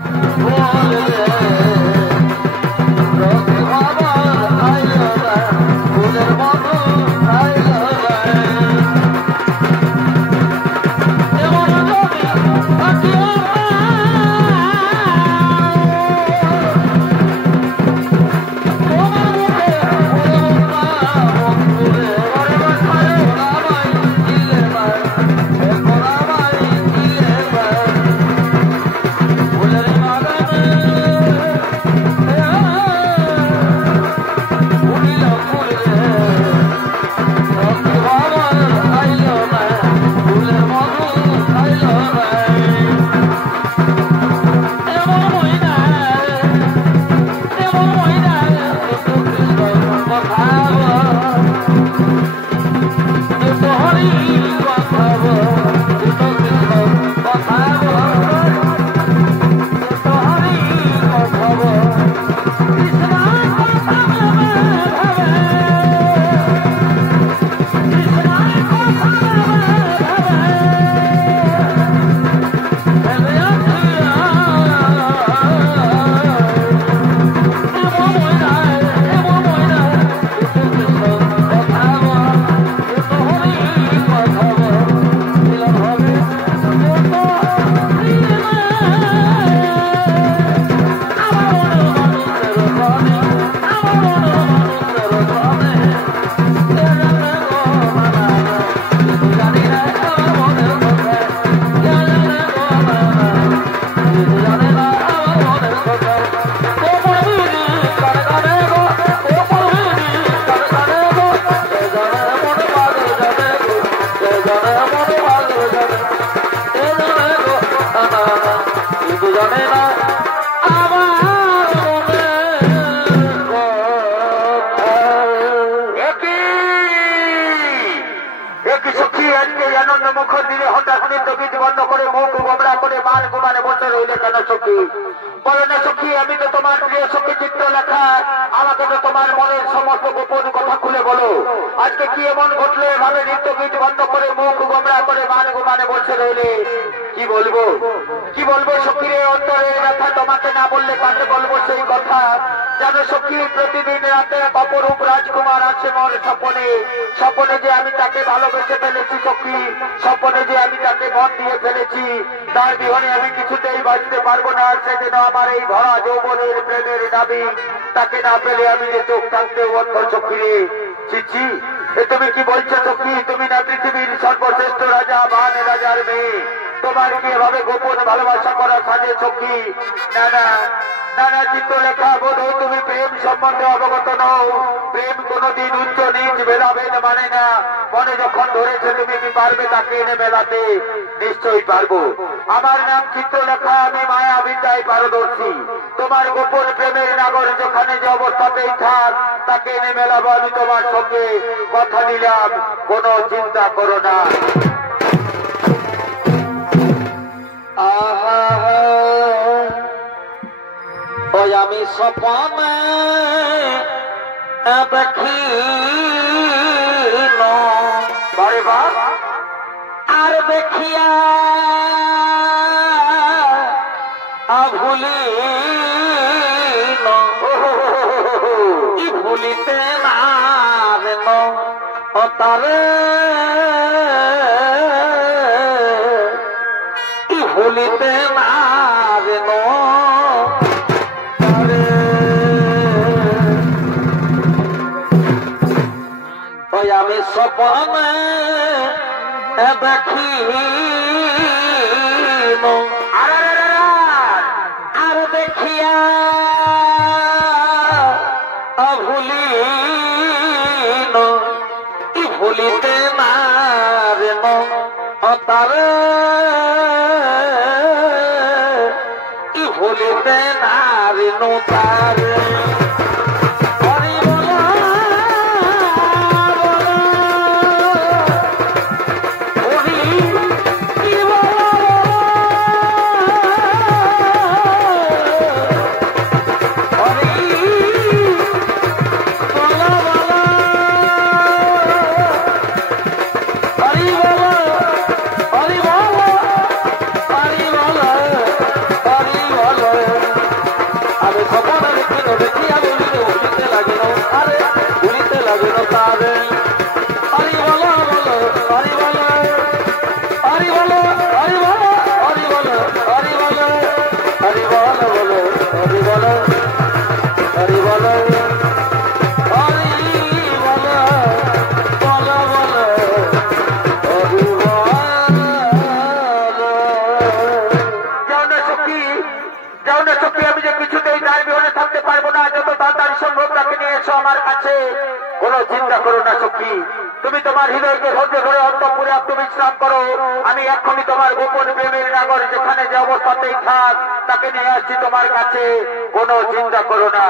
Hare Bolo যাও না সখী, আমি যে কিছুতেই তার বিহনে থাকতে পারবো না। যত তাড়াতাড়ি সম্ভব তাকে নিয়ে এসো আমার কাছে। কোনো চিন্তা করো না সখী, তুমি তোমার হৃদয়কে ধৈর্য ধরে অন্তঃপুরে আত্মবিশ্রাম করো। আমি এখনই তোমার গোপন প্রেমের নাগর যেখানে যে অবস্থাতেই থাক তাকে নিয়ে আসছি তোমার কাছে। কোনো চিন্তা করো না।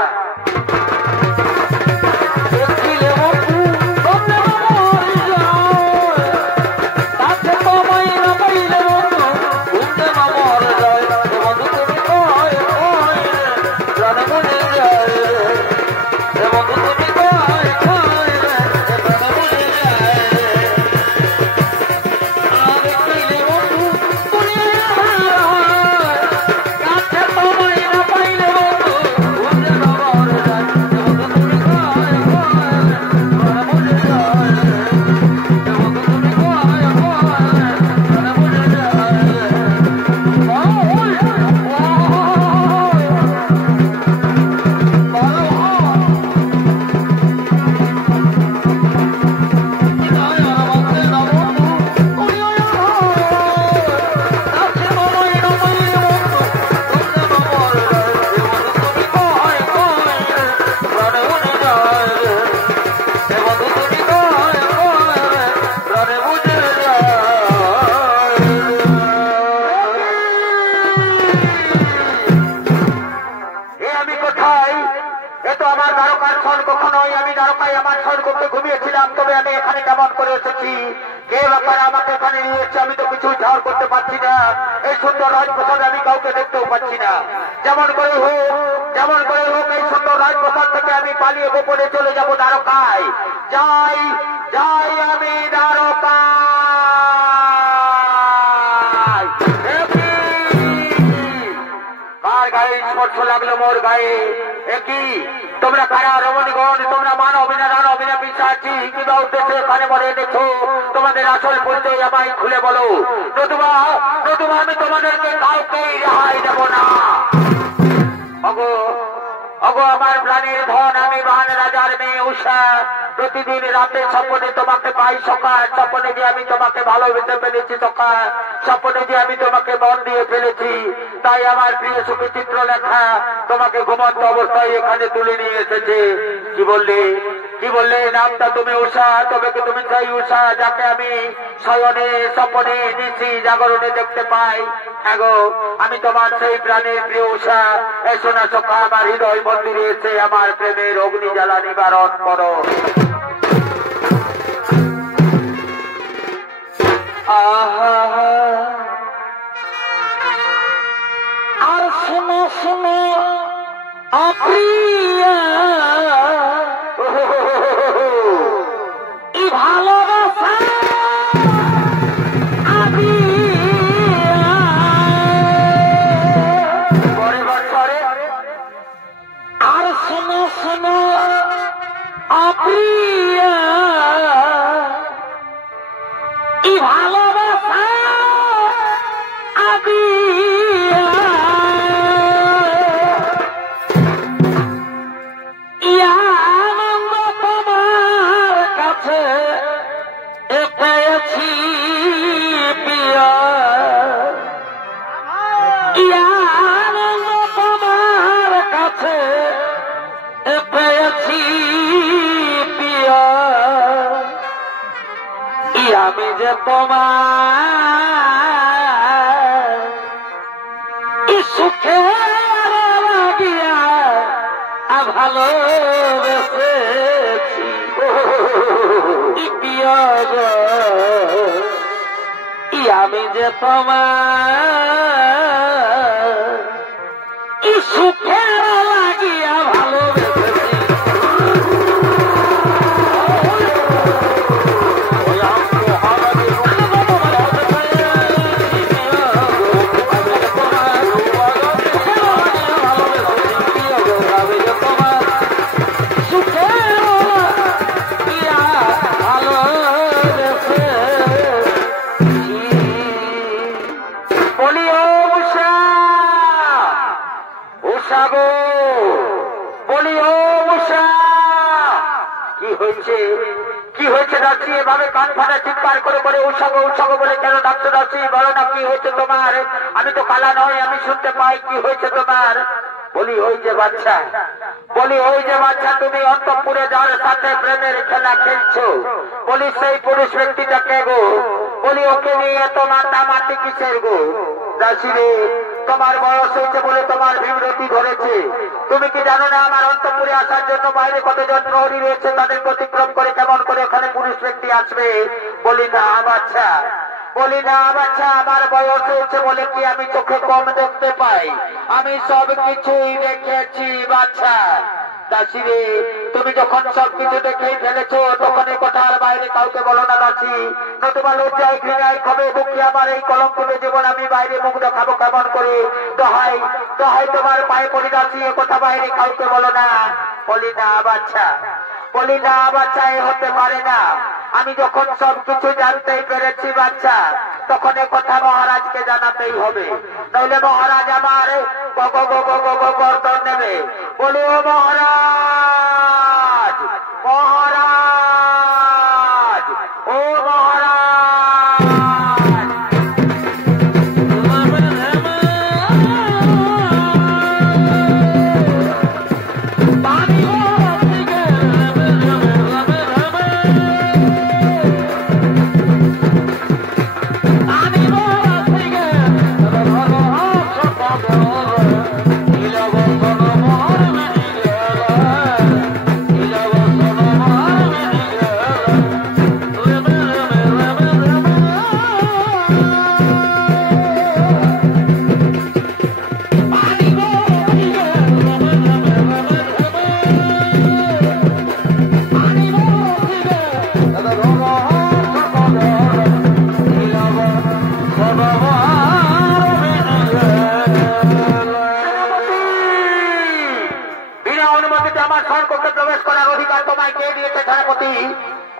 ঘুমিয়েছিলাম, তবে আমি এখানে কেমন করে এসেছি? কে ব্যাপারে আমাকে এখানে নিয়ে এসেছে? আমি তো কিছু ঝড় করতে পারছি না। এই সুন্দর রাজপ্রসাদ আমি কাউকে দেখতেও পাচ্ছি না। যেমন করে হোক এই সুন্দর রাজপ্রসাদ থেকে আমি পালিয়ে গোপনে চলে যাব দ্বারকায়। যাই যাই আমি দ্বারকায়। কার গায়ে স্পর্শ লাগলো মোর গায়ে? একই তোমরা কারা রমণীগণ? তোমরা মানব না দানব না পিশাচী? কিংবা উদ্দেশ্যে এখানে বলে এনেছো? তোমাদের আসল পরিচয় আমায় খুলে বলো, নতুবা আমি তোমাদেরকে কাউকেই রেহাই দেব না। অগো আমার প্রাণীর ধন, আমি বান রাজার মেয়ে উষা। প্রতিদিন রাতে স্বপ্নে তোমাকে পাই সখা। স্বপ্নে যে আমি তোমাকে ভালোবেসে ফেলেছি সখা। স্বপ্নে যে আমি তোমাকে মন দিয়ে ফেলেছি। তাই আমার প্রিয় সুখী চিত্রলেখা তোমাকে ঘুমন্ত অবস্থায় এখানে তুলে নিয়ে এসেছে। কি বললে নামটা তুমি উষা? তবে কি তুমি সেই উষা যাকে আমি শয়নে স্বপ্নে নিশি জাগরণে দেখতে পাই? এগো আমি তোমার সেই প্রাণের প্রিয় উষা। এসো না সখা, আমার হৃদয় মন্দিরে এসে আমার প্রেমের অগ্নি জ্বালা নিবারণ করো। আর শোনো শোনো অপ্রিয়া, এই ভালোবাসা আমি আর শোনো শোনো অপ্রিয়া, এই ভালোবাসা আমি আনন্দ তোমার কাছে পেয়েছি প্রিয়া। আনন্দ তোমার কাছে পেয়েছি প্রিয়া। আমি যে তোমার সুখে লাগিয়া ভালোবেসেছি প্রিয়া। আমি যে তোমার সুখে লাগিয়া ভালোবেসেছি। হয়েছে দাসী? এভাবে কান ফাটা চিৎকার করে করে উৎসাহ বলে কেন ডাকছো দাসী? বলো না কি হয়েছে তোমার? আমি তো কালা নয়, আমি শুনতে পাই। কি হয়েছে তোমার? বলি ওই যে বাচ্চা, তুমি অন্তঃপুরে যার সাথে প্রেমের খেলা খেলছো, বলি সেই পুরুষ ব্যক্তিটা কে গো? বলি ওকে নিয়ে এত মাতামাতি কিসের গো? দাসী রে, তোমার বয়স হয়েছে বলে তোমার বিব্রতি ধরেছে। তুমি কি জানো না আমার অন্তঃপুরে আসার জন্য বাইরে কতজন প্রহরী রয়েছে? তাদের অতিক্রম করে কেমন করে ওখানে পুরুষ ব্যক্তি আসবে? বলি না বাচ্চা, আমার বয়স হয়েছে বলে কি আমি চোখে কম দেখতে পাই? আমি সব কিছুই দেখেছি বাচ্চা। দাসী রে, তুমি যখন সবকিছু দেখেই ফেলেছো তখন এই কথার বাইরে কাউকে বলো না দাসী, নতুবা লজ্জায় ঘৃণায় খাবে বুকে আমার এই কলঙ্কিত জীবন আমি বাইরে মুখ দেখাবো কেমন করে? দোহাই তোমার পায়ে পড়ি দাসী, এ কথা বাইরে কাউকে বলো না। বলি না বাচ্চা, এ হতে পারে না। আমি যখন সবকিছু জানতেই পেরেছি বাচ্চা, তখন এ কথা মহারাজকে জানাতেই হবে, নইলে মহারাজ আমার গর্দন নেবে। বলি ও মহারাজ, ও মহারাজ।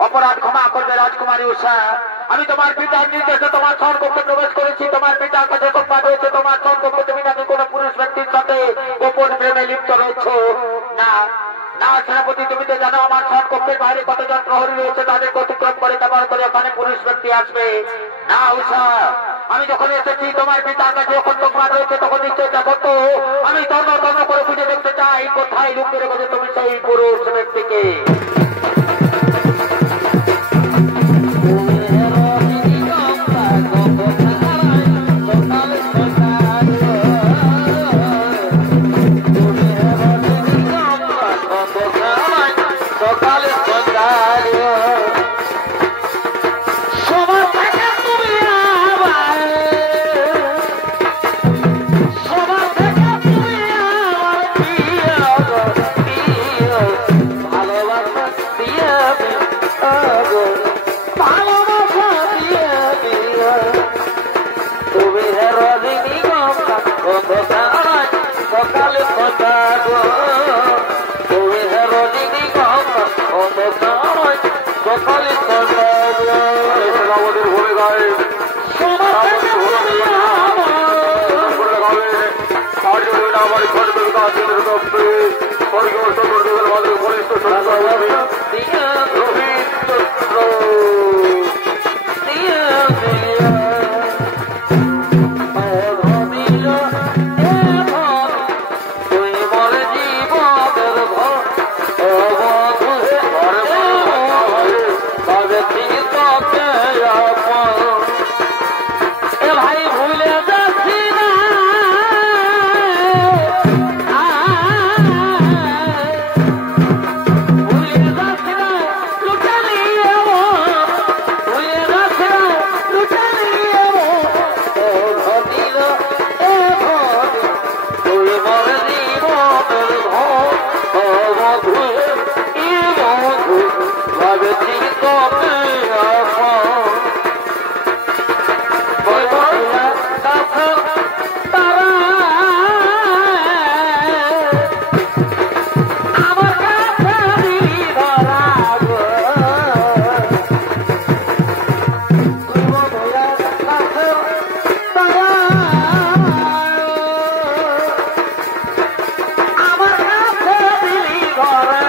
অপরাধ ক্ষমা করবে রাজকুমারী উষা। আমি তোমার পিতার নির্দেশে তোমার স্বর্গকে প্রবেশ করেছি। তোমার পিতার কাছে সংবাদ হয়েছে তোমার স্বর্গকে তুমি নাকি কোন পুরুষ ব্যক্তির সাথে গোপন প্রেমে লিপ্ত রয়েছ। না সেনাপতি, তুমি তো জানো আমার স্বর্গের বাইরে কতজন প্রহরী রয়েছে, তাদের অতিক্রম করে কেমন করে ওখানে পুরুষ ব্যক্তি আসবে? না উষা, আমি যখন এসেছি তোমার পিতার কাছে যখন সংবাদ হয়েছে তখন নিশ্চয় দেখো তো আমি তন্ন করে খুঁজে দেখতে চাই কোথায় লুকিয়ে রেখেছে তুমি সেই পুরুষ ব্যক্তিকে। আমার কাছে দিলি ধরা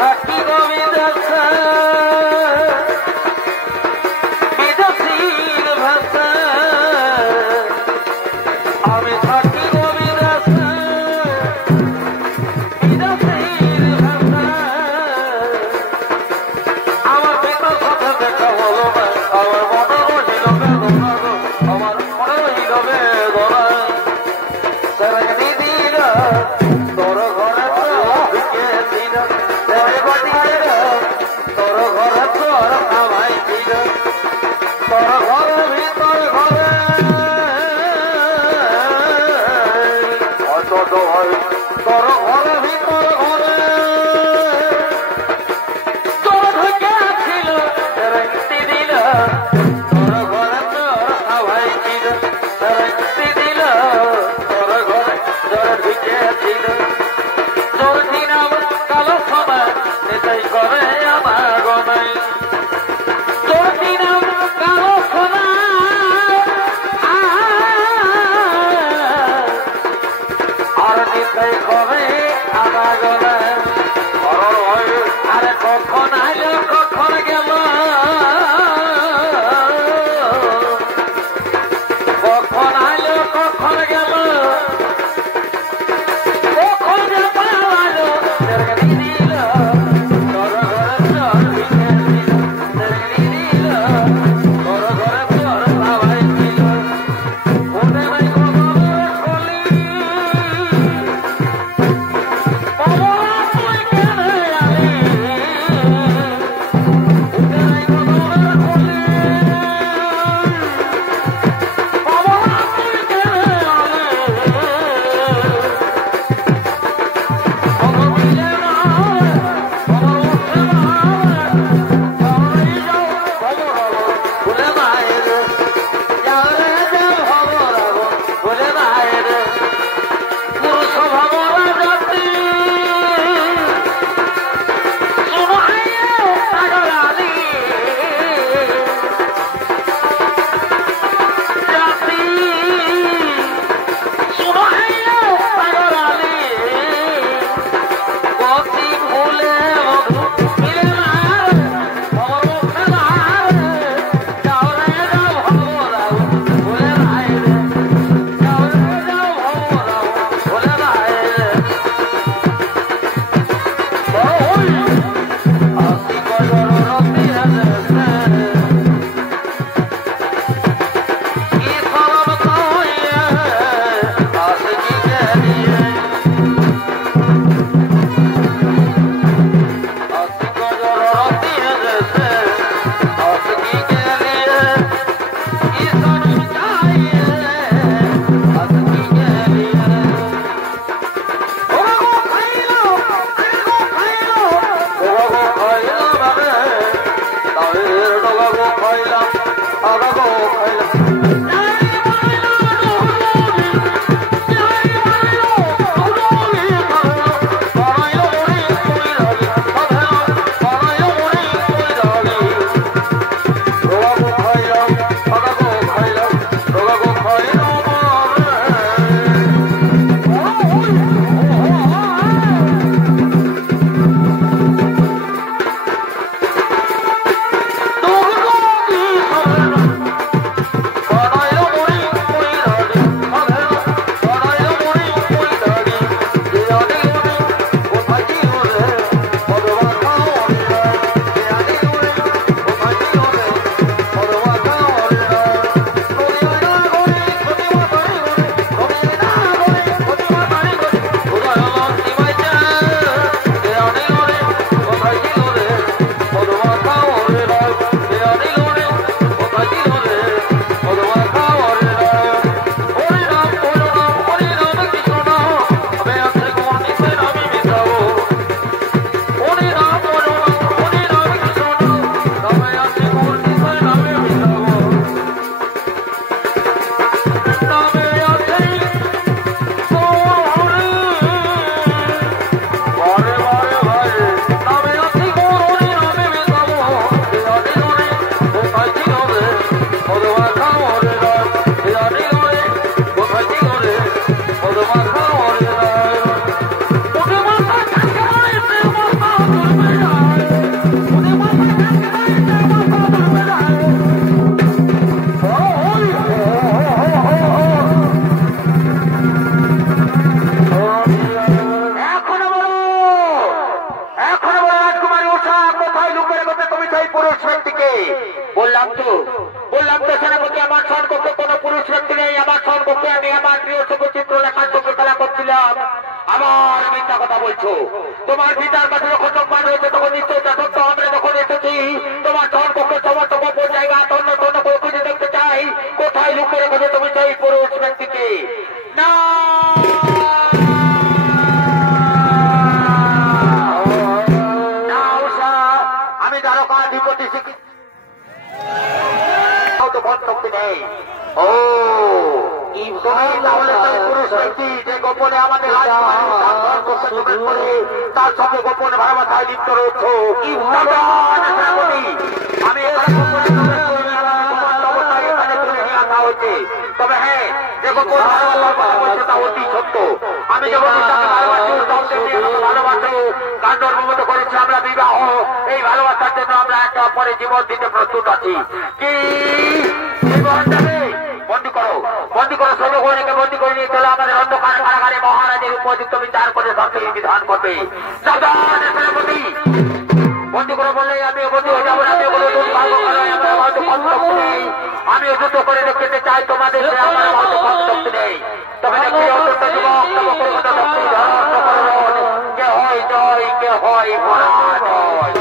থাকি গো বিদেশে বিদেশির ভাষা আমি থাকি গো বিদেশে বিদেশির ভাষা আমার পিতার সাথে দেখা হলো না আমার মনে রহিল বেদনা গো আমার মনে রহিল বেদনা সারাদিন দিন তোর ঘরে ঢুকেছিল তোর ঘরে তোর খাওয়াই ছিল তোর ঘরের ভিতর ঘরে তোর ঘরের ভিতর ঘরে তোর ঢুকেছিল রেখতে দিল তোর ঘরে তোর খাওয়াই ছিল রেখতে দিল তোর ঘরে তোর ঢুকেছিল তোর দিন আমার কালো সময় এটাই করে আমার গনাই তোর দিন আমার কালো সময় আর নিতাই করে আমার গনাই আরে কখন আইল কখন গেল কখন আইল কখন গেল কখন যে পাওয়ালো তেরগনি দিল তোর ঘরে তোর ভিতরে দিল তেরগনি দিল তোর ঘরে তোর খাওয়াই দিল ওরে নাই কবর কলি বললাম তো সেনাপতি, আমার সম্পর্কে কোনো পুরুষ ব্যক্তি নেই। আমার সম্পর্কে আমি আমার প্রিয় চিত্র লেখার সঙ্গে খেলা করছিলাম। আমার মিথ্যা কথা বলছো। তোমার পিতার কাছে যখন সম্মান হয়েছে তখন নিশ্চয়ই তা সত্য। আমরা যখন এসেছি তোমার সম্পর্কে সমস্ত গোপন জায়গা তন্ন তন্ন করে খুঁজে দেখতে চাই, কোথায় লুকিয়ে রেখেছে তুমি সেই পুরুষ ব্যক্তিকে। না আমি দ্বারকাধিপতি শিখি শক্তি নেই। ও তাহলে সেই পুরুষ ব্যক্তি যে গোপনে আমাদের তার সঙ্গে গোপনে ভালোবাসায় লিপ্ত রয়েছ। আমি অবস্থায় এখানে তুলে নিয়ে আসা হয়েছে। তবে হ্যাঁ, যে গোপন ভালোবাসা তা অতি সত্য। আমি যেমন ভালোবাসো গান্ধর্ব মতো করেছি আমরা বিবাহ। এই ভালোবাসার জন্য আমরা একে অপরে জীবন দিতে প্রস্তুত আছি। কি জীবন দেবে? বন্দী করো, বন্দী করো, সৈন্যকে বন্দী করে নিয়ে চলো আমাদের অন্ধকার কারাগারে মহারাজের উপযুক্ত বিচার করে শাস্তির বিধান করবে। সেনাপতি বন্দী করো বললে আমি বন্দী হয়ে যাবো। আমি ওগুলো দুর্ভাগ্য করে আমার হয়তো কষ্ট নেই। আমি যুদ্ধ করে দেখতে চাই তোমাদের আমার হয়তো কষ্ট নেই। তবে দেখি অত্যন্ত যুবক নবকৃত শক্তি ধারণ করুন। কে হয় জয়, কে হয় পরাজয়।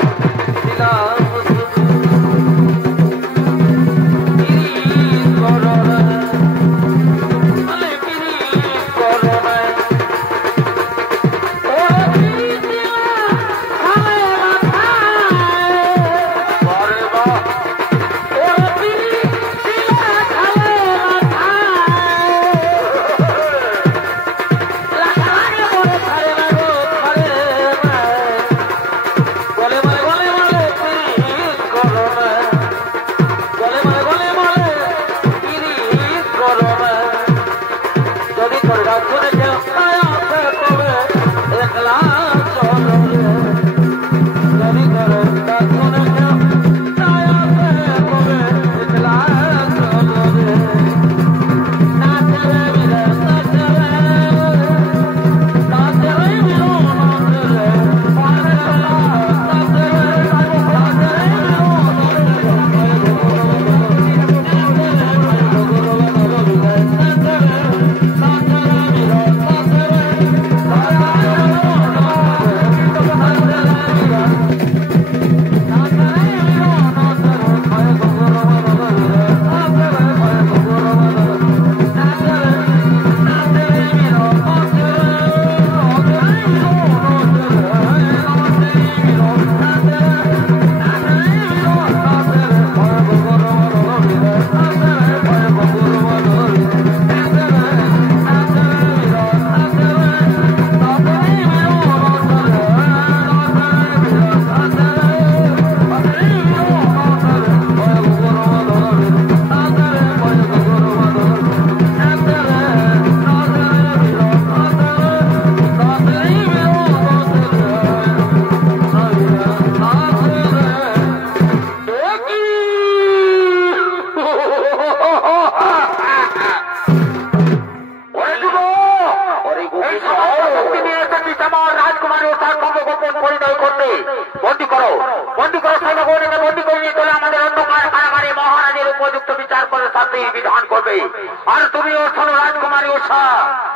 আর তুমিও শোনো রাজকুমারী উষা,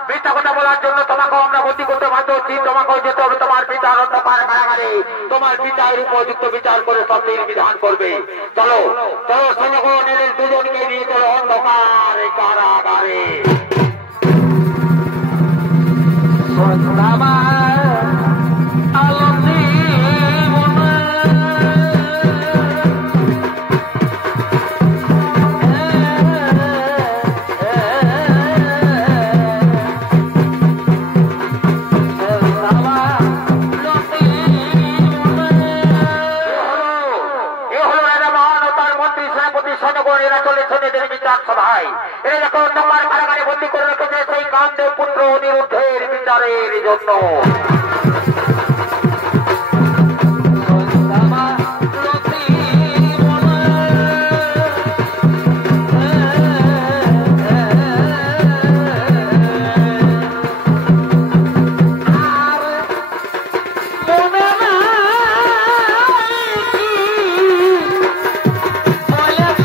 মিথ্যা কথা বলার জন্য তোমাকে আমরা বন্দী করতে বাধ্য হচ্ছি। তোমাকেও যেতে হবে তোমার পিতার অন্ধকার কারাগারে। তোমার পিতার উপযুক্ত বিচার করে শাস্তির বিধান করবে। চলো চলো সৈন্যগণের দুজনকে নিয়ে চলো অন্ধকার কারাগারে। সভায় এরা যখন অন্ধকার কারাগারে বন্দী করে রেখেছে সেই কামদেব পুত্র অনিরুদ্ধের বিচারের জন্য। Hola.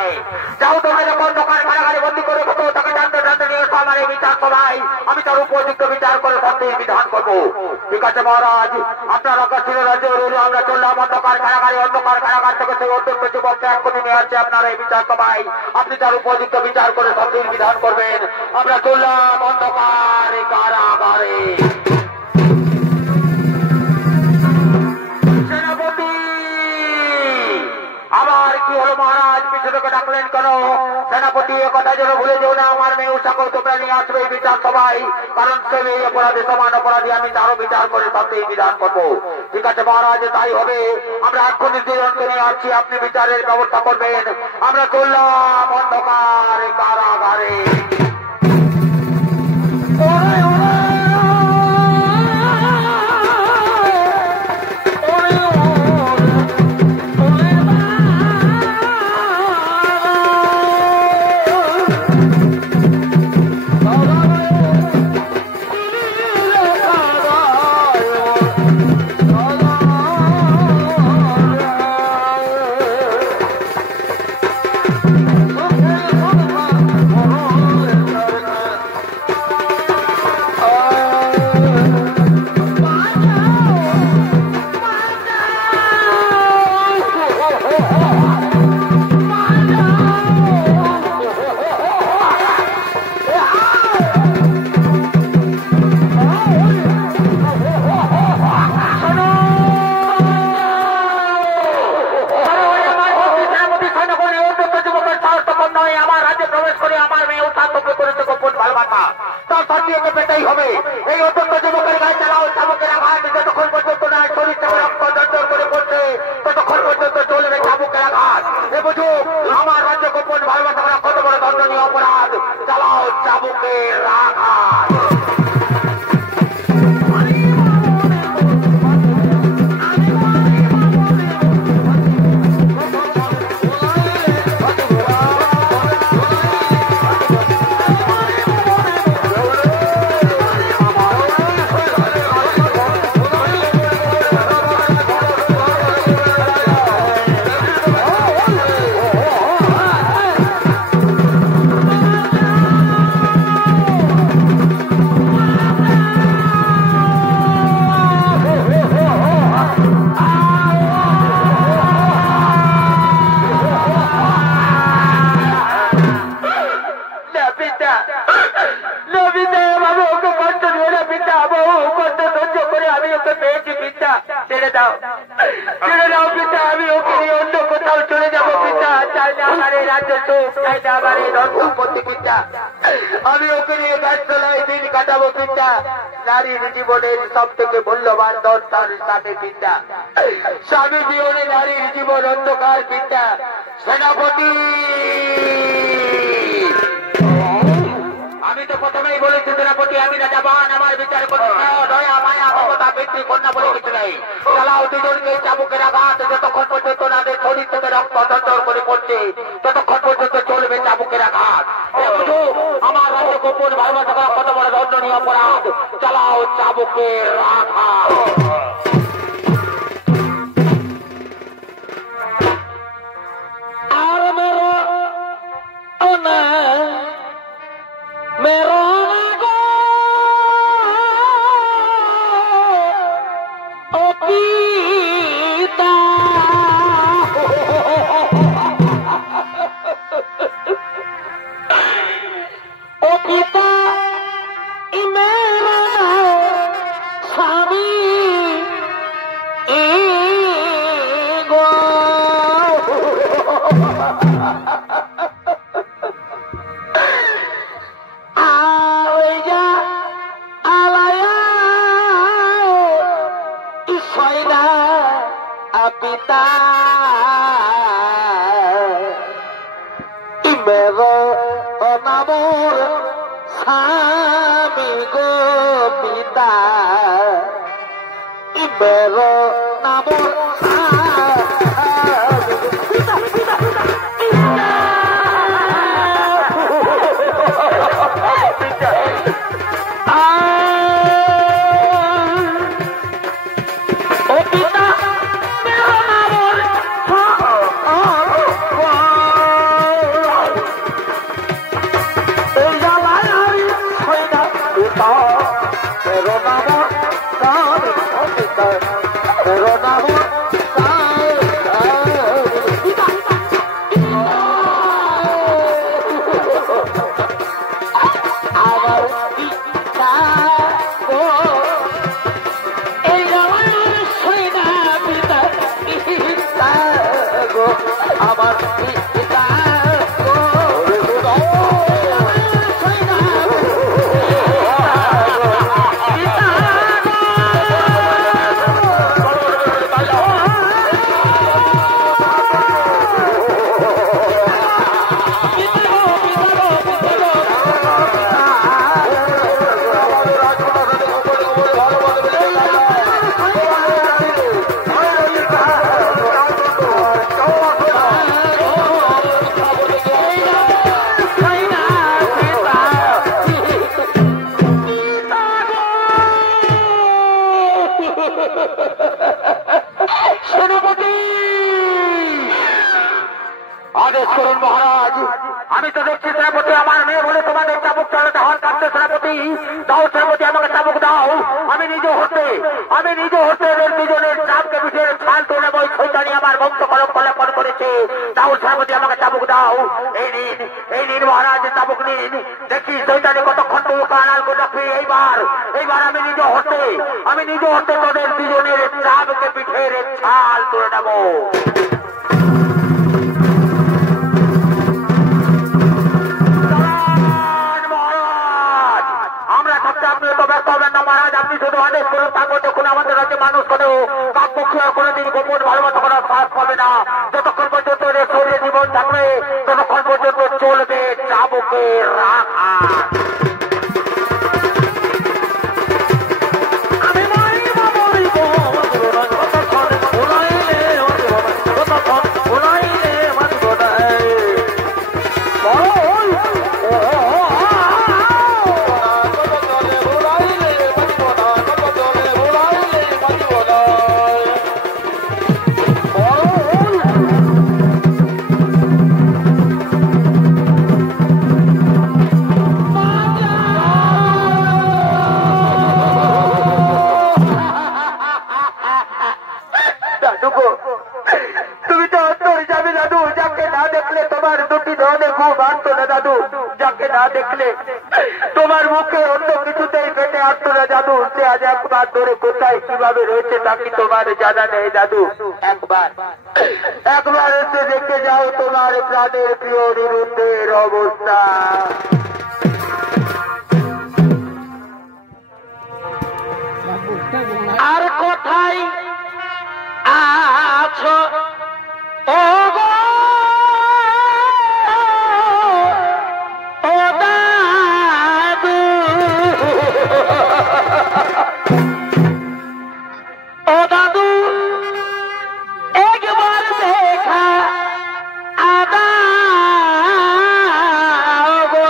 শুনে যাও তোমরা যখন দোকান কারাগারে বন্দী করে রেখো তাকে জানতে জানতে নিয়ে এসো আমার এই বিচার সভায় আমি তার উপযুক্ত বিচার করে শাস্তির বিধান করবো। ঠিক আছে মহারাজ, আপনার আকাশ ছিল রাজ্য আমরা চললাম অন্ধকার কারাগার থেকে সেই অত্যন্ত যুবককে এক্ষুনি নিয়ে আসছে আপনার এই বিচার সভায় আপনি তার উপযুক্ত বিচার করে শাস্তির বিধান করবেন। আমরা চললাম অন্ধকার কারাগারে। সেনাপতি আবার কি হলো মহারাজ, পিছনে ডাকলেন কেন? সেনাপতি কথা যেন ভুলে যেও না, আমার মেয়ে উষাকে তোমরা নিয়ে আসবে এই বিচার সভায়, কারণ সে এই অপরাধী সমান অপরাধী আমি তারও বিচার করে তাতে বিধান করবো। ঠিক আছে মহারাজ, তাই হবে। আমরা এক্ষুনি দুজনকে নিয়ে আসছি, আপনি বিচারের ব্যবস্থা করবেন। আমরা চললাম অন্ধকার কারাগারে। আমার রাজ্য গোপন ভালোবাসা কত বড় দণ্ডনীয় অপরাধ, চালাও চাবুকের আঘাত। আমি ওকে নিয়ে গাছতলায় দিন কাটাবো পিতা। নারীর জীবনের সব থেকে মূল্যবান ধন তার স্বামী পিতা। স্বামী জীবনে নারীর জীবন অন্ধকার পিতা। সেনাপতি আমি তো প্রথমেই বলেছি সেনাপতি আমি রাজাবান, আমার বিচার করতে দয়া মায়া মমতা পিতৃ কন্যা বলে কিছু নেই। চালাও দুজনকে চাবুকের আঘাত, যতক্ষণ পর্যন্ত নাদের শরীর থেকে রক্ত দরদর করে পড়ছে ততক্ষণ পর্যন্ত চলবে চাবুকের আঘাত। আমার রাজ্য গোপন ভালোবাসা করা কত বড় দণ্ডনীয় অপরাধ, চালাও চাবুকের আঘাত। আর মেরো গো ও পিতা, ও পিতা মেরা স্বামী গো পিতা মেরো নামর স্বামী গো পিতা, মেরো নামর আদেশ করুন মহারাজ। আমি তো দেখছি সেনাপতি আমার মেয়ে বলে তোমাদের চাবুক চালাতে হাত কাটতে সেনাপতি। দাও সেনাপতি আমাকে চাবুক দাও। আমি নিজে হতে এদের দুজনের চাপকে পিঠের ছাল তুলে বই শৈতানি আমার বংশ কলম কলেপন করেছে। দাও সেনাপতি আমাকে চাবুক দাও। এই নিন মহারাজ চাবুক নিন। দেখি শৈতানি কতক্ষণ তুমি কানাল করে রাখবি। এইবার আমি নিজে হতে তোদের দুজনের চাপকে পিঠের ছাল তুলে নেব। আপনি শুধু আদেশ করুন, তারপর যখন আমাদের রাজ্যে মানুষ করেও কাকপক্ষী আর কোনোদিন গোপন ভালোবাসা করার সাহস পাবে না। যতক্ষণ পর্যন্ত এদের শরীরে জীবন থাকবে ততক্ষণ পর্যন্ত চলবে চাবুকে রাখা। তুমি তো অন্তর যাবে দাদু, যাকে না দেখলে তোমার দুটি ধনে খুব আসতো না দাদু। যাকে না দেখলে তোমার মুখে অন্য কিছুতেই পেটে আসতো না দাদু। সে আজ একবার ধরে কোথায় কিভাবে রয়েছে তা কি তোমার জানা নেই দাদু? একবার এসে দেখে যাও তোমার প্রাণের প্রিয় নিরুদ্ধের অবস্থা। আর কোথায় আছো ও গো ও দাদু, ও দাদু একবার দেখা আদাও গো।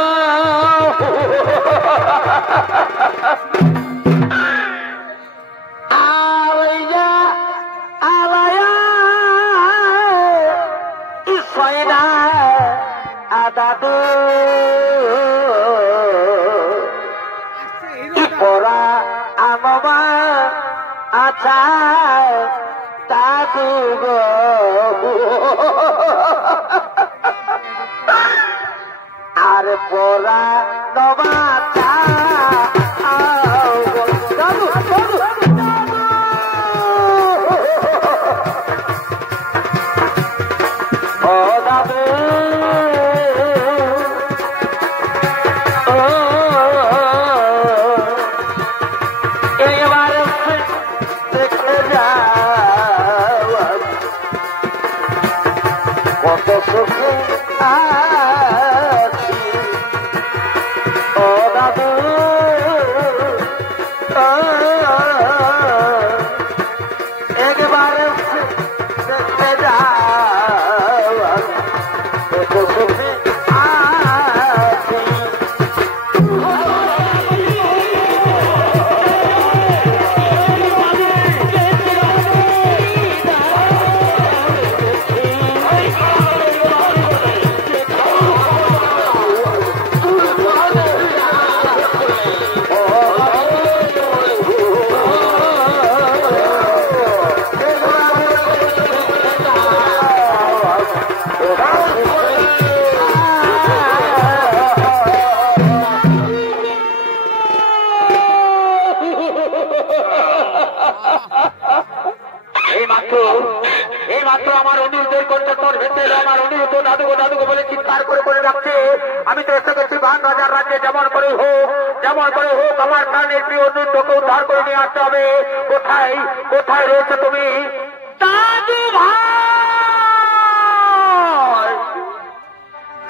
দাদু পরা আমা আচ্ছা দাদু গো, আর পরা নবা দাদু ও দাদু কত সুখে আছি ও দাদু, একবার দেখতে যাও কত সুখে আছি। এইমাত্র আমার অনুরোধের কণ্ঠে তোর ভেতরে এলো। আমার অনুরোধ দাদুগো দাদুগো বলে চিৎকার করে করে রাখছে। আমি তো এসে গেছি ভান রাজার রাজ্যে। যেমন করে হোক আমার প্রাণের প্রিয় অনুরোধকে উদ্ধার করে নিয়ে আসতে হবে। কোথায় কোথায় রয়েছে তুমি দাদু ভাই?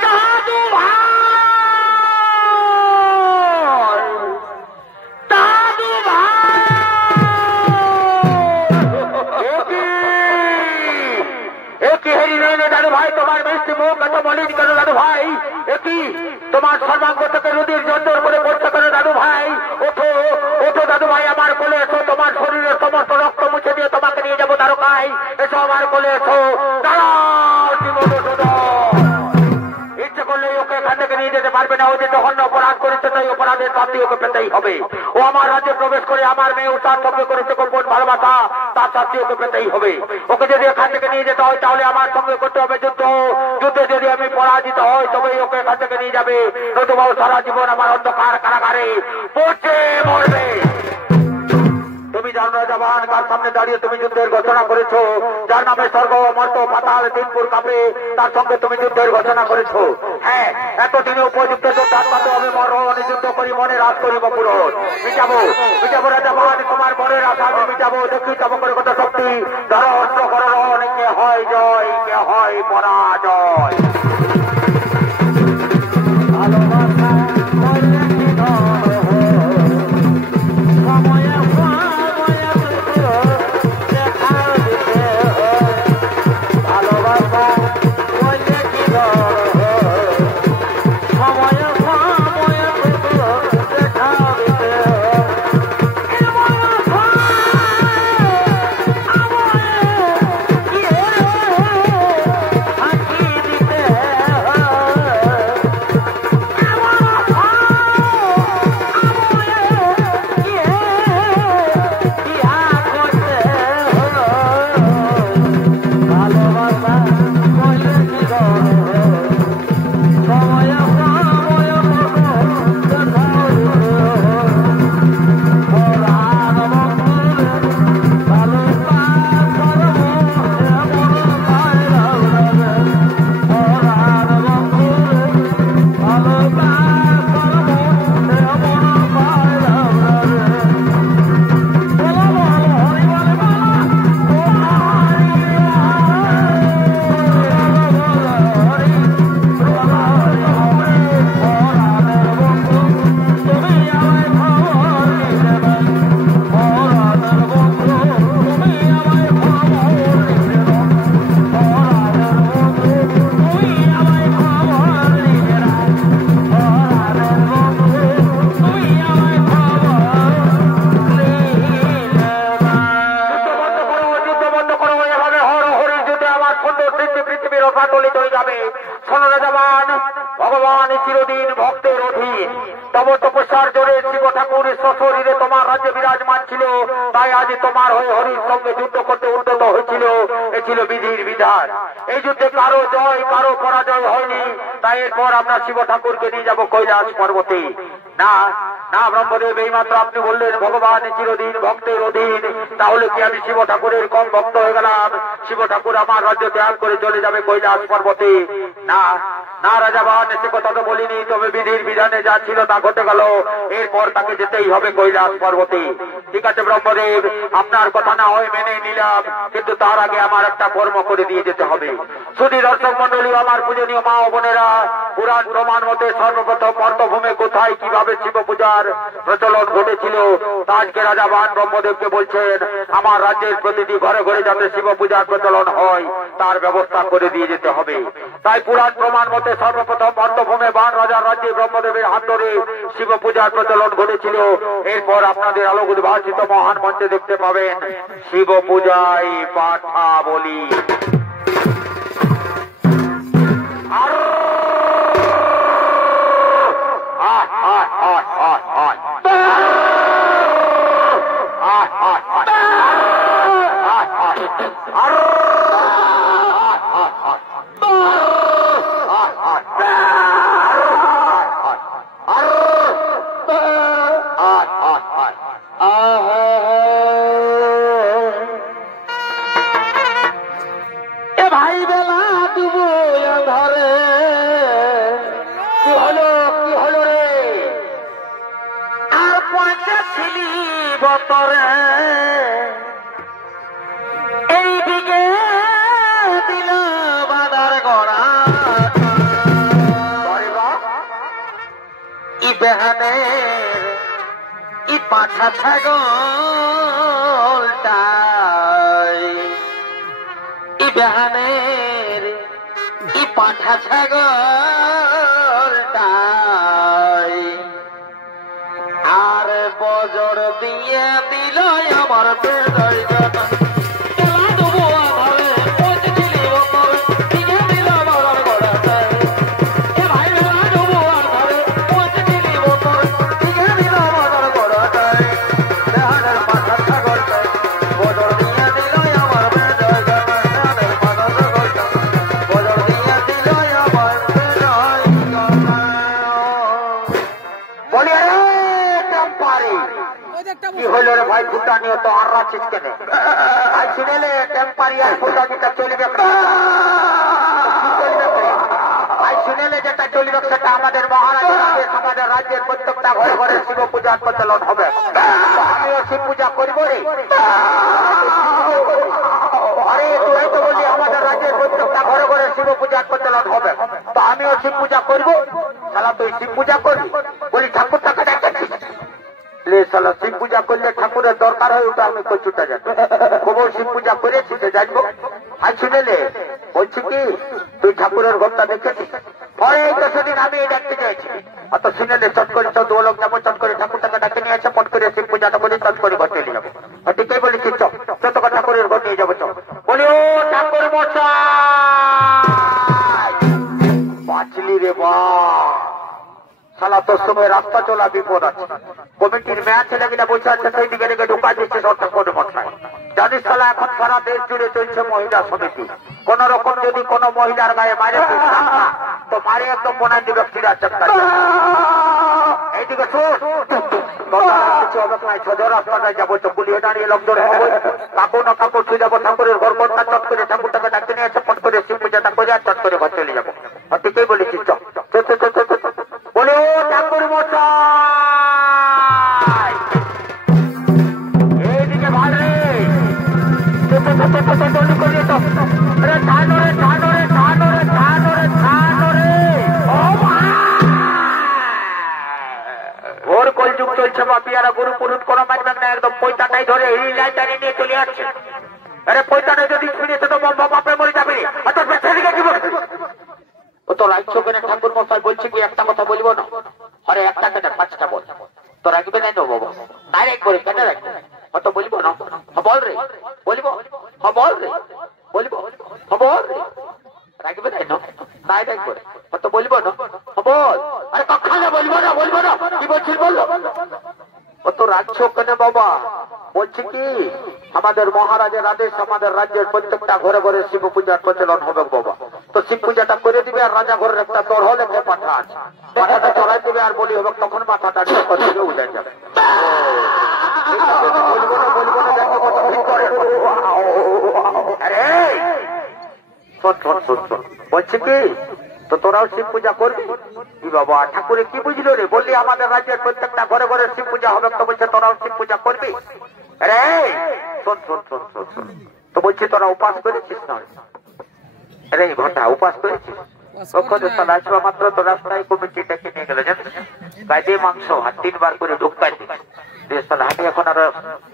দাদু ভাই, দাদু ভাই, একই হেরি নেই দাদু ভাই। তোমার মিষ্টি মুখ এত মলিন কেন দাদু ভাই? একই তোমার সর্বাঙ্গ থেকে নদীর জন্দর করে পড়ছে কেন দাদু ভাই? ওঠো ওঠো দাদু ভাই, আমার কোলে এসো। তোমার শরীরের সমস্ত রক্ত মুছে দিয়ে তোমাকে নিয়ে যাবো দ্বারকায়। এসো আমার কোলে এসো। দাঁড়াও জীবন যেতে পারবে না। ও যে জঘন্য অপরাধ করেছে, তাই অপরাধের শাস্তি ওকে পেতেই হবে। ও আমার রাজ্যে প্রবেশ করে আমার মেয়ে তার সঙ্গে করেছে গোপন ভালোবাসা, তার শাস্তি ওকে পেতেই হবে। ওকে যদি এখান থেকে নিয়ে যেতে হয় তাহলে আমার সঙ্গে করতে হবে যুদ্ধ। যুদ্ধে যদি আমি পরাজিত হই তবেই ওকে এখান থেকে নিয়ে যাবে, নতুবা ও সারা জীবন আমার অন্ধকার কারাগারে পড়ছে মরবে। তুমি জানো রাজাবান, কার সামনে দাঁড়িয়ে তুমি যুদ্ধের ঘোষণা করেছো, যার নামে স্বর্গ মর্ত পাতাল দিনপুর কাঁপে, তার সঙ্গে তুমি যুদ্ধের ঘোষণা করেছো। হ্যাঁ, এতদিনে উপযুক্ত যোদ্ধার সাথে আমি মরণ যুদ্ধ করি, মনে রাজ করিব পুরন মিটাবো মিটাবো রাজাবান, তোমার মনের আশা আমি মিটাবো। দেখি তব করে কত শক্তি, ধরো অস্ত্র করণ, কে হয় জয়, কে হয় পরাজয়। ভগবান চিরদিন ভক্তের অধীন। তব তপস্যার জোরে শিব ঠাকুর সশরীরে তোমার রাজ্যে বিরাজমান ছিল, তাই আজ তোমার হয়ে হরির সঙ্গে যুদ্ধ করতে উদ্যত হয়েছিল। এ ছিল বিধির বিধান। এই যুদ্ধে কারো জয় কারো পরাজয় হয়নি, তাই এরপর আমরা শিব ঠাকুরকে নিয়ে যাব কৈলাস পর্বতে। না না ব্রহ্মদেব, এইমাত্র আপনি বললেন ভগবান চিরদিন ভক্তের অধীন, তাহলে কি আমি শিব ঠাকুরের কম ভক্ত হয়ে গেলাম? শিব ঠাকুর আমার রাজ্য ত্যাগ করে চলে যাবে কৈলাস পর্বতে? না না রাজাবান, সে কথা তো বলিনি, তবে বিধির বিধানে যা ছিল তা ঘটে গেল, এরপর তাকে যেতেই হবে কৈলাস পর্বতে। ঠিক আছে ব্রহ্মদেব, আপনার কথা না হয় মেনে নিলাম, কিন্তু তার আগে আমার একটা কর্ম করে দিয়ে যেতে হবে। শুধু দর্শক মন্ডলী, আমার পূজনীয় মা ও বোনেরা, পুরাণ প্রমাণ মতে সর্বপ্রথম মর্তভূমে কোথায় কিভাবে শিব পূজার প্রচলন ঘটেছিল তা আজকে রাজাবান ব্রহ্মদেবকে বলছেন আমার রাজ্যের প্রতিটি ঘরে ঘরে যাতে শিব পূজার প্রচলন হয় তার ব্যবস্থা করে দিয়ে যেতে হবে। তাই পুরাণ প্রমাণ মতে সর্বপ্রথম মর্তভূমে বান রাজার রাজ্যে ব্রহ্মদেবের হাত ধরে শিব পূজার প্রচলন ঘটেছিল। এরপর আপনাদের আলোক উদ্ভাসিত মহান মঞ্চে দেখতে পাবেন শিব পূজায় পাঠা বলি। পাঠা ছাগলটাই বেহানের ই পাঠা ছাগলটাই আর বজর দিয়ে দিল আমার বেদয় জানা কি হইল রে ভাই? ফুটা নিয়ে তো আর রাখিস কেন? ভাই শুনেলে টেম্পারিয়ার ফুটা যেটা চলবে, ভাই শুনেলে যেটা চলবে সেটা আমাদের মহারাজের আদেশ। আমাদের রাজ্যের প্রত্যেকটা ঘরে ঘরে শিব পূজার প্রচলন হবে। আমিও শিব পূজা করব রে। আরে তুই তো বললি আমাদের রাজ্যের প্রত্যেকটা ঘরে ঘরে শিব পূজার প্রচলন হবে, তো আমিও শিব পূজা করবো। শালা তুই শিব পূজা করবি? বলি ঠাকুর টাকা ডাকছিস শালা? শিব পূজা করলে ঠাকুরের দরকার হয়, ওটা আমি কচুটা জানি। খবর শিব পূজা করেছি সে জানবো। আর শুনেলে বলছি কি তুই ঠাকুরের ঘরটা দেখেছিস? পরে এই তো সেদিন আমি দেখতে চাইছি। অত শুনেলে চট করে সব দু লোক যাবো, চট করে ঠাকুরটাকে ডাকে নিয়ে আসে, পট করে শিব পূজাটা করে চট করে ঘর চলে যাবো। ঠিকই বলেছিস, চত ঠাকুরের ঘর নিয়ে যাবো। চল বলি ও ঠাকুর মশাই, বাঁচলি রে বা শালা, তোর সঙ্গে রাস্তা চলা বিপদ আছে। কমিটির মেয়া ছেলে গিলা বসে আছে, সেই দিকে দিকে ঢুকা দিচ্ছে সব ঠাকুর মশাই। জানিস শালা এখন সারা দেশ জুড়ে চলছে মহিলা সমিতি। কোন রকম যদি কোন মহিলার গায়ে মারে তো মারে একদম বনাই দিবে ফিরা চাক্কা। এইদিকে রাস্তাটায় যাবো, তো গুলিয়ে দাঁড়িয়ে লোকজন হবো, কাকু না কাকু ছুঁ যাবো ঠাকুরের ঘর ঘরটা চট করে ঠাকুরটাকে ডাকতে নিয়ে এসে পট করে শিব পূজাটা করে আর চট করে ঘর চলে যাবো। ঠিকই বলেছিস, বলে ও ঠাকুর মশাই এইদিকে ভালো রে। ওর কলযুগ চলছে বাপিয়ারা, গরু পুরুষ কোনো মানবেন না, একদম পয়সাটাই ধরে হিল লাইটারি নিয়ে চলে আসছে। আরে পয়সাটা যদি ছুঁড়িয়েছে তো বাপে মরে যাবে। ও তো রাখছো কেন ঠাকুর মশাই? বলছে কি একটা কথা বলবো না? আরে একটা কেন, পাঁচটা বল। তো রাখবে নাই তো বাবা? ডাইরেক্ট বলে কেন রাখবো? অত বলবো না? বল রে, বলবো। বল রে, বলবো। বল রে, রাখবে নাই না? ডাইরেক্ট বলে অত বলবো না? বল। আরে কখনো বলবো না, বলবো না। কি বলছিস বললো? অত রাখছো কেন বাবা? বলছি কি আমাদের মহারাজের আদেশ, আমাদের রাজ্যের প্রত্যেকটা ঘরে ঘরে শিব পূজার প্রচলন হবে বাবা। তো শিব পূজাটা করে দিবে, আর রাজা ঘরের একটা দর হলে পাঠা আছে, পাঠাটা চড়াই দিবে আর বলি হবে, তখন মাথাটা থেকে উঠে যাবে। বলবো না, বলবো না, দেখো কথা ঠিক করে। আরে শোন, বলছি কি তো তোরাও শিব পূজা করবি? কি বাবা ঠাকুরে কি বুঝলো রে? বললি আমাদের রাজ্যের প্রত্যেকটা ঘরে ঘরে শিব পূজা হবে, তো বলছে তোরাও শিব পূজা করবি? আরে শোন, তো বলছি তোরা উপাস করেছিস না? আরে ঘটা উপাস করেছিস? আসবা মাত্র তো রাস্তায় কমিটি ডেকে নিয়ে গেল, গায়ে মাংস আর 3 বার করে ঢুকাই দিস। আমি এখন আর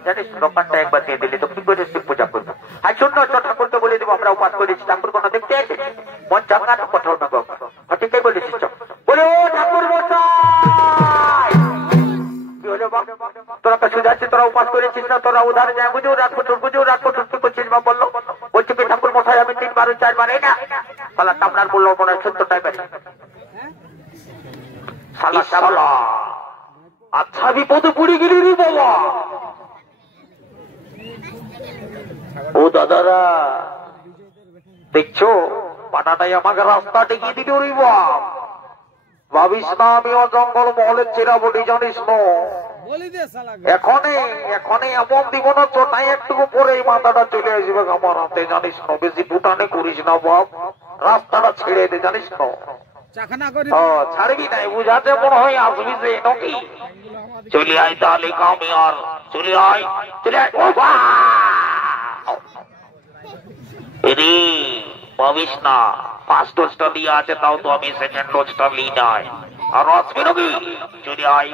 জানিস দোকানটা একবার দিয়ে দিলি তো কি করে শিব পূজা করবো? আর শূন্য ঠাকুরকে বলে দিব আমরা উপাস করেছি। ঠাকুর কোনো দেখতে আছে? মন চাঙ্গা তো কোথাও না বাবা। ঠিকই বলেছিস। বলে ও ঠাকুর মশাই কি হলো বা? তোরা তো সুজাচ্ছিস, তোরা উপাস করেছিস না? তোরা উধারে যায় বুঝু রাত কঠোর কি করছিস বা? বললো বলছি কি ঠাকুর মশাই আমি 3 বার 4 বার এই না শালা আপনার বললো মনে হয় 70 টাইপের শালা। আচ্ছা বিপদে পড়ে গেলি রে বাবা। ও দাদারা দেখছো পাটাটাই আমাকে রাস্তা দেখিয়ে দিল রে বাপ। ভাবিস না আমিও জঙ্গল মহলের চেরাবটি, জানিস না? এখনই এমন দিব না তো নাই একটু পরেই মাথাটা চলে আসবে আমার হাতে, জানিস না? বেশি ফুটানি করিস না বাপ, রাস্তাটা ছেড়ে দে, জানিস না? ছাড়বি নাই বুঝাতে মনে হয় আসবি যে নাকি? চলে আয় তাহলে কামে, আর চলে আয়। ভাবিস না 5 ডোজটা দিয়ে আছে, তাও তো আমি সেকেন্ড ডোজটা নিই নাই। আর আসবি নাকি? চলে আয়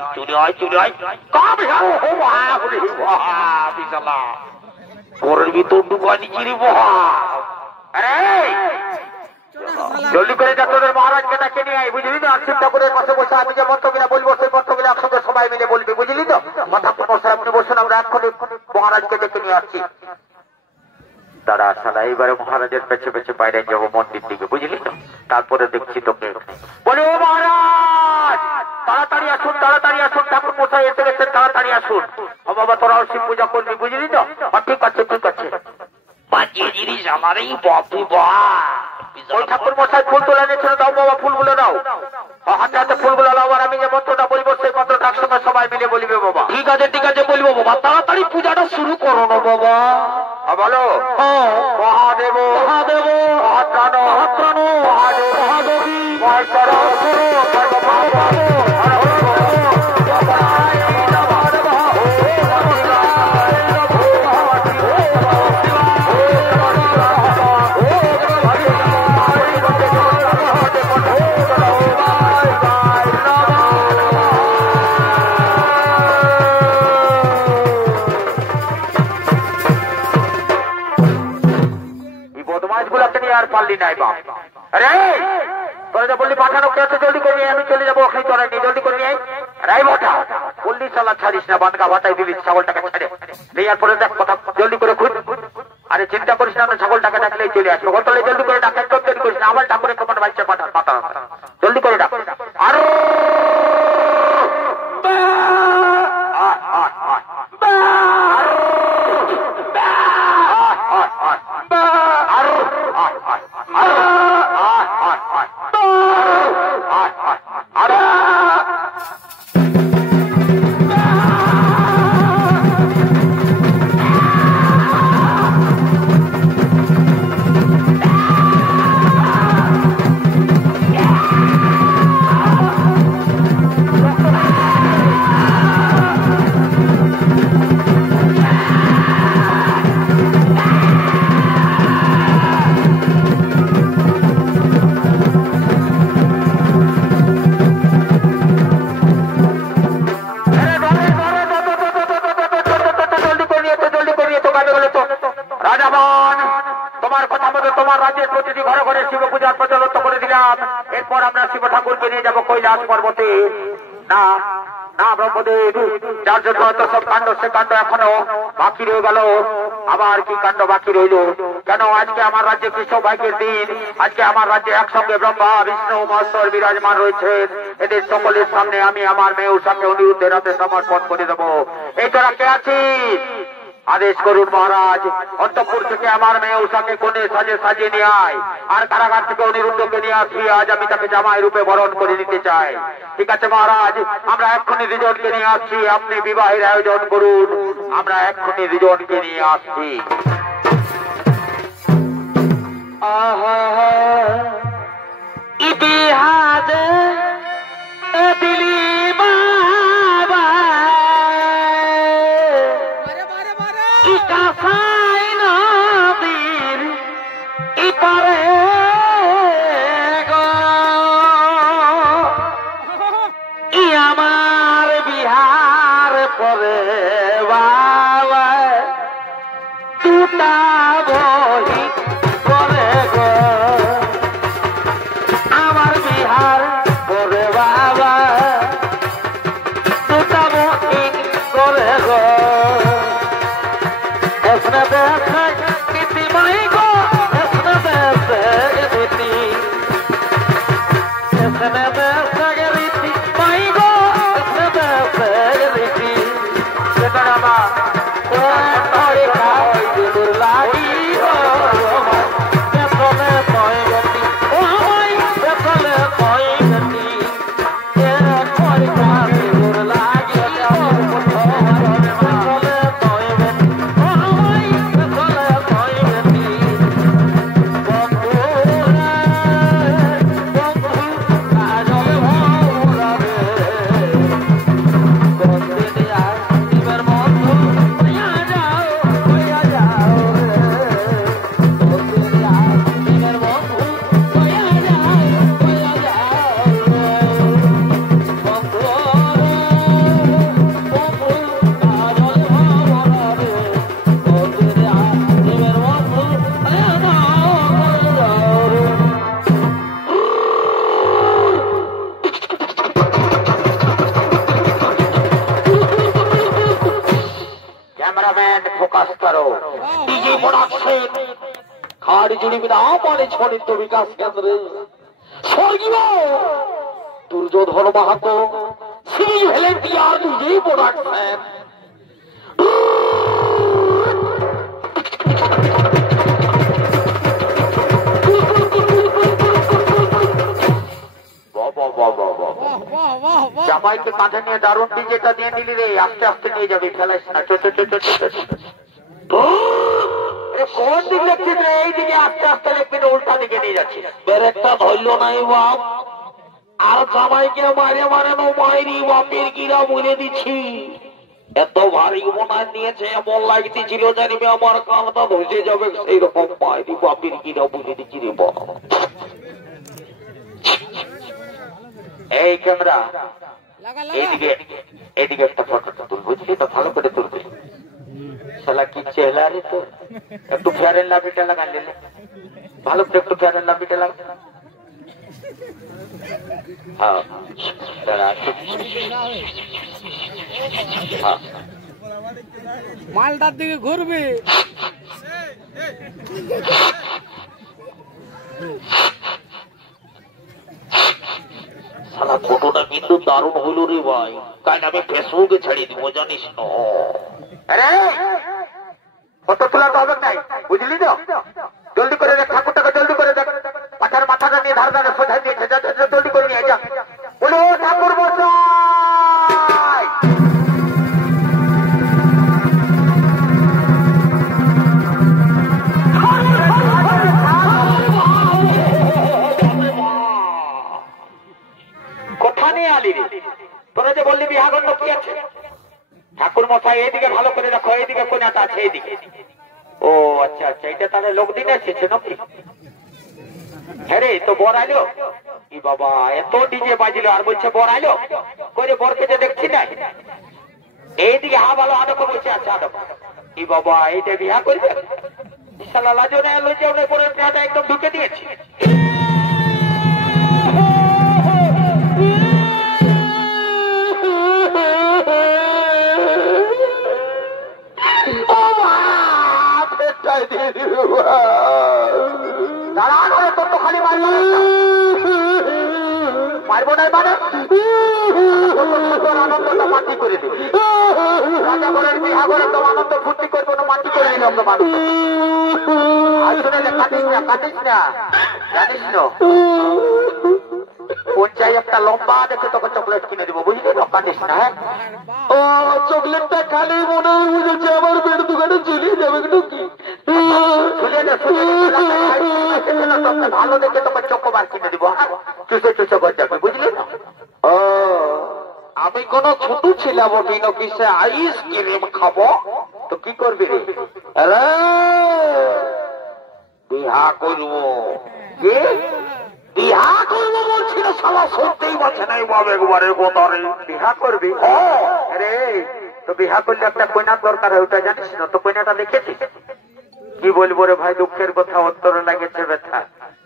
ঘরের ভিতর ঢুকা নিচ্ছি রে বাবা। আরে জলদি করে যা, তোদের মহারাজকে ডাকে নিয়ে আয়, বুঝলি তো? শিব ঠাকুরের পাশে বসে আমি যে মন্ত্রগুলা বলবো সেই মন্ত্রগুলা একসঙ্গে সবাই মিলে বলবি, বুঝলি তো? ঠাকুর মশাই আপনি বসুন, আমরা এক্ষুনি মহারাজকে ডেকে নিয়ে আসছি। তারা সালা এইবারে মহারাজের পেছে পেছে বাইরে যাবো মন্দির দিকে, বুঝলি তো? তারপরে দেখছি তোকে। বলে ও মহারাজ তাড়াতাড়ি আসুন, ঠাকুর মশাই এসে গেছেন, তাড়াতাড়ি আসুন। ও বাবা তোরাও শিব পূজা করবি, বুঝলি তো? ঠিক আছে বাঁচিয়ে জিনিস আমার এই বাপু বা। ওই ঠাকুর মশাই ফুল তোলা নিয়েছিল, দাও বাবা ফুলগুলো দাও, হাতে হাতে ফুলগুলো দাও। আর আমি যে মন্ত্রটা বলবো সেই মন্ত্রটা একসঙ্গে সবাই মিলে বলবে বাবা। ঠিক আছে বলবো বাবা। তাড়াতাড়ি পূজাটা শুরু করো না বাবা। বলো মহাদেব মহাদেব মহাত্রাণ মহাত্রাণ মহাদেব মহাদেবী মহেশ্বর আর পারলি নাই বাপ। আরে তোরা যে বললি পাঠানো কে তো জলদি করে আমি চলে যাবো ওখানে তোরা নিয়ে জলদি করে নিয়ে রাই বটা বললি চালা ছাড়িস না বানকা ভাটাই দিলি ছাগলটাকে ছেড়ে দেওয়ার পরে দেখ কথা জলদি করে খুঁজ। আরে চিন্তা করিস না ছাগলটাকে ডাকলেই চলে আসবো গতলে জলদি করে ডাক একদম দেরি করিস না আবার ঠাকুরের কমার বাচ্চা পাঠা পাতা জলদি করে ডাক আরো পর্বতে না না ব্রহ্মদেব যার জন্য সব কাণ্ড সে কাণ্ড এখনো বাকি রয়ে গেল। আবার কি কাণ্ড বাকি রইল কেন? আজকে আমার রাজ্যে কৃষ্ণ ভাগ্যের দিন। আজকে আমার রাজ্যে একসঙ্গে ব্রহ্মা বিষ্ণু মহেশ্বর বিরাজমান রয়েছেন। এদের সকলের সামনে আমি আমার মেয়ে উষাকে অনিরুদ্ধের হাতে সমর্পণ করে দেবো। এই তোরা কে আছিস? আদেশ করুন মহারাজ। অন্তঃপুর থেকে আমার মেয়ে উষাকে কোণে সাজে সাজিয়ে নিয়ে আয় আর কারাগার থেকে অনিরুদ্ধকে নিয়ে আসি। আজ আমি তাকে জামাই রূপে বরণ করে নিতে চাই। ঠিক আছে মহারাজ, আমরা এক্ষুনি দুজনকে নিয়ে আসছি। আপনি বিবাহের আয়োজন করুন। আমরা এক্ষুনি দুজনকে নিয়ে আসছি। ইতিহাসে দিলি বাবা ইকাসাই নদীর ইপারে গো ই আমার বিহার পরে বাবা দুটা বহি পরে গো আমার বিহার পরে বাবা দুটা বহি করে গো এসনে দেখে নীতি মাই গো এসনে দেখে রীতি এসনে দেখে রীতি মাই গো এসনে দেখে রীতি সেটা আমার কোন খাই দূর লাগি গো এসনে তয় গতি ও আমায় এসনে তয় গতি এ কই খাই দূর লাগি গো এসনে তয় গতি ও আমায় এসনে তয় গতি বন্ধু কাজল ভরা রে বন্ধু আর দিবার বন্ধু হইয়া যাও রে বন্ধু আর দিবার বন্ধু হইয়া যাও রে বন্ধু কাজল ভরা রে বন্ধু আর দিবার বন্ধু হইয়া যাও রে। कैमरामैन फोकस करो। डीजे प्रोडक्शन खाड़ी जुड़ी विधान माने छनित विकास केंद्र स्वर्गीय Duryodhan Mahato Shri volunteer DJ production জামাইকে কাঁধে নিয়ে দারুণ ডিজেটা দিয়ে নিলি রে, আস্তে আস্তে নিয়ে যাবি, ফেলাইস না। কোন দিক লিখছিস রে? এইদিকে আস্তে আস্তে লিখবি, উল্টা দিকে নিয়ে যাচ্ছিস। ব্রেকটা ধরল নাই বাপ, আর জামাইকে মারে মারে নো মাইরি বাপের কিরা বলে দিচ্ছি। এত ভারী মনে নিয়েছে, এমন লাগতেছিল জানিবে আমার কানটা ধসে যাবে, সেই রকম মাইরি বাপের কিরা বলে দিচ্ছি রে বাপ। এই ক্যামেরা এইদিকে, এইদিকে একটা ফটোটা তুল, বুঝলি তো? ভালো করে তুলবি। শালা কি চেহারা রে তো, একটু ফেয়ার এন্ড লাভলিটা লাগা নিলে ভালো করে, একটু ফেয়ার এন্ড লাভলিটা লাগা। হ্যাঁ মালটার দিকে ঘুরবে। শালা ফটোটা কিন্তু দারুণ হইল রে ভাই, কারণ আমি ফেসবুকে ছাড়িয়ে দিব জানিস না। আরে ফটো তোলা তো হবে নাই, বুঝলি তো? জলদি করে দেখ ঠাকুরটাকে, জলদি করে দেখ। পাথার মাথাটা নিয়ে ধার ধারে সোজা দিয়েছে, জলদি করে নিয়ে যা। বলো ঠাকুর মশাই। কোথা নিয়ে আলি রে? তোরা যে বললি বিহাগণ্য কি আছে? ঠাকুর মশাই এইদিকে ভালো করে দেখো, এইদিকে কোনাটা আছে, এইদিকে। ও আচ্ছা আচ্ছা, এটা তাহলে লোক দিনে এসেছে নাকি? হ্যাঁ রে, তো বর আইলো? কি বাবা, এত ডিজে বাজিল আর বলছে বর আইলো করে? বরকে যে দেখছি না, এইদিকে হা ভালো আদক বলছে। আচ্ছা আদক, কি বাবা এইটা বিহা করবে? শালা লাজনে লজ্জা করে বিহাটা একদম ঢুকে দিয়েছি। তোর তো খালি মারবো না, মানে আনন্দটা মাটি করে দিবি। রাজা ঘরের বিহা করে তো আনন্দ ফুর্তি করবো না, মাটি করে দিলাম তো মানুষ। কাটিস না, কাটিস না, জানিস না কোন চাই একটা লম্বা দেখে তোকে চকলেট কিনে দিব, বুঝলি তো? কাটিস না। হ্যাঁ ও চকলেটটা খালি মনে হয় বুঝেছে আমার পেট দোকানে চলে যাবে নাকি? ভালো দেখে তোকে চকোবার কিনে দিব, চুষে চুষে করে যাবে, বুঝলি না? ও আমি কোন ছোট ছিলাম বটি নাকি সে আইসক্রিম খাবো? তো কি করবি রে? আরে বিহা করবো। কি বিহা করবো বলছি না, শালা শুনতেই পাচ্ছে না বাবা একবারে কথা রে। বিহা করবি? আরে তো বিহা করলে একটা কইনার দরকার হয়, ওটা জানিস না? তো কইনাটা দেখেছিস? কি বলবো রে ভাই, দুঃখের কথা, অন্তরে লাগেছে ব্যথা।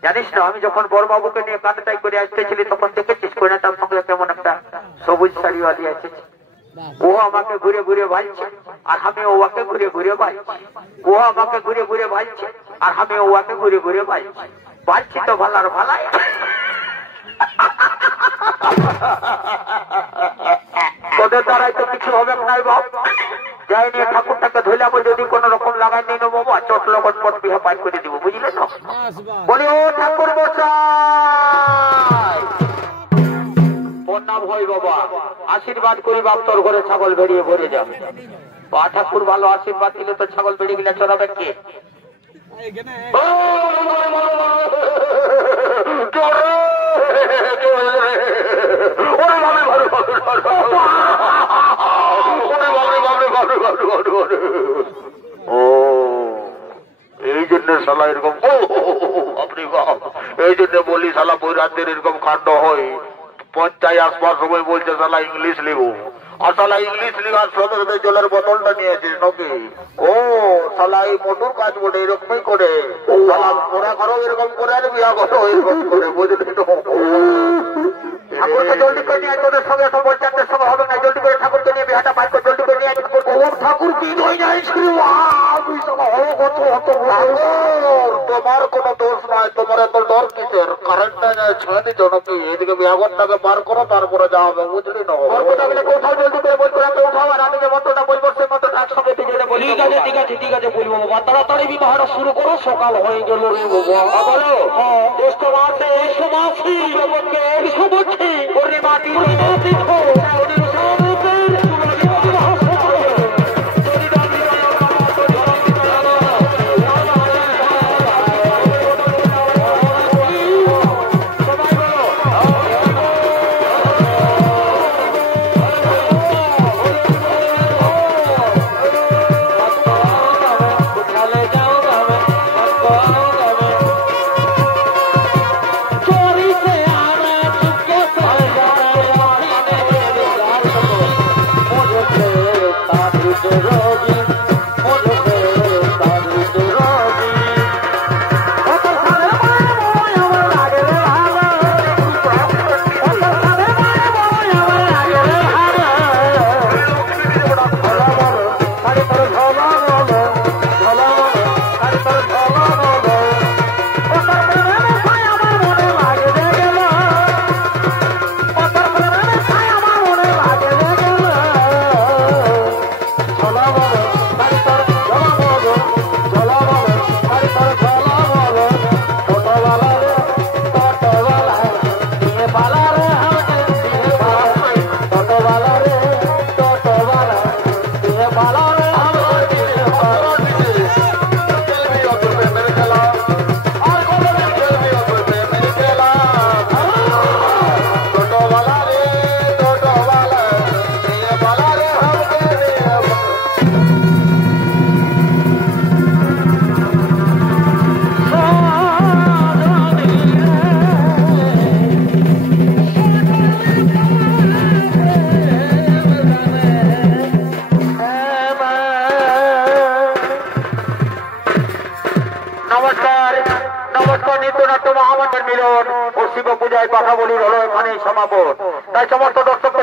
জানিস না, আমি যখন বড়বাবুকে নিয়ে কাঁদটাই করে আসতেছিলি তখন দেখেছিস কইনাটার সঙ্গে কেমন একটা সবুজ শাড়িওয়ালি আছে। ও আমাকে ঘুরে ঘুরে ভালছে আর আমি ওকে ঘুরে ঘুরে ভালছি। ও আমাকে ঘুরে ঘুরে ভালছে আর আমি ওকে ঘুরে ঘুরে ভালছি। ভালছি তো ভালার ভালাই। তোদের দ্বারাই তো কিছু হবে নাই বাপ। যাই নিয়ে ঠাকুরটাকে ধরলাম, যদি কোন রকম লাগাই নিয়ে নেবো বা চট লগন পট বিহা পাই করে দিব, বুঝলে না? বলি ও ঠাকুর মশাই, প্রণাম হয় বাবা, আশীর্বাদ করি বাপ, তোর ঘরে ছাগল বেরিয়ে ভরে যাবে। বা ঠাকুর ভালো আশীর্বাদ দিলে তো ছাগল বেরিয়ে গেলে চড়াবে কে? ও এই জন্য শালা এরকম, আপনি এই জন্য বলি শালা বৈরাতদের এরকম কাণ্ড হয়। পঞ্চায়েত আসবার সময় বলছে শালা ইংলিশ লিখো, আর শালা ইংলিশ লিখার সাথে সাথে জলের বোতলটা নিয়েছিস নাকি? ও শালা এই মোটর কাজ বলে এরকমই করে, শালা ওরা করো এরকম করে আর বিয়া করো এরকম করে, বুঝলি তো? ঠাকুরকে জলদি করে নিয়ে তোদের সঙ্গে এত পঞ্চায়েতের সঙ্গে হবে না, জলদি করে ঠাকুরকে নিয়ে বিহাটা পাই করে জলদি করে নিয়ে ঠাকুর কি হয়ে যায়? তোমার কোন দোষ নাই, তোমার এত ডর কিসের? কারেন্টটা ছেড়ে দিত নাকি? এদিকে বিয়াগরটাকে বার করো, তারপরে যাওয়া হবে, বুঝলি না? কোথাও জলদি করে বলবো, উঠাও, আর আমি যে মন্ত্রটা বলবো সেই মন্ত্রটা একসঙ্গে তুই বলি। ঠিক আছে ঠিক আছে ঠিক আছে বলবো বাবা, তাড়াতাড়ি বিবাহটা শুরু করো, সকাল হয়ে গেল রে বাবা। বলো জ্যৈষ্ঠ মাসে পূর্ণিমা মিলন ও শিব পূজায় কথা বলির হলো এখানে সমাপন। তাই সমস্ত দর্শক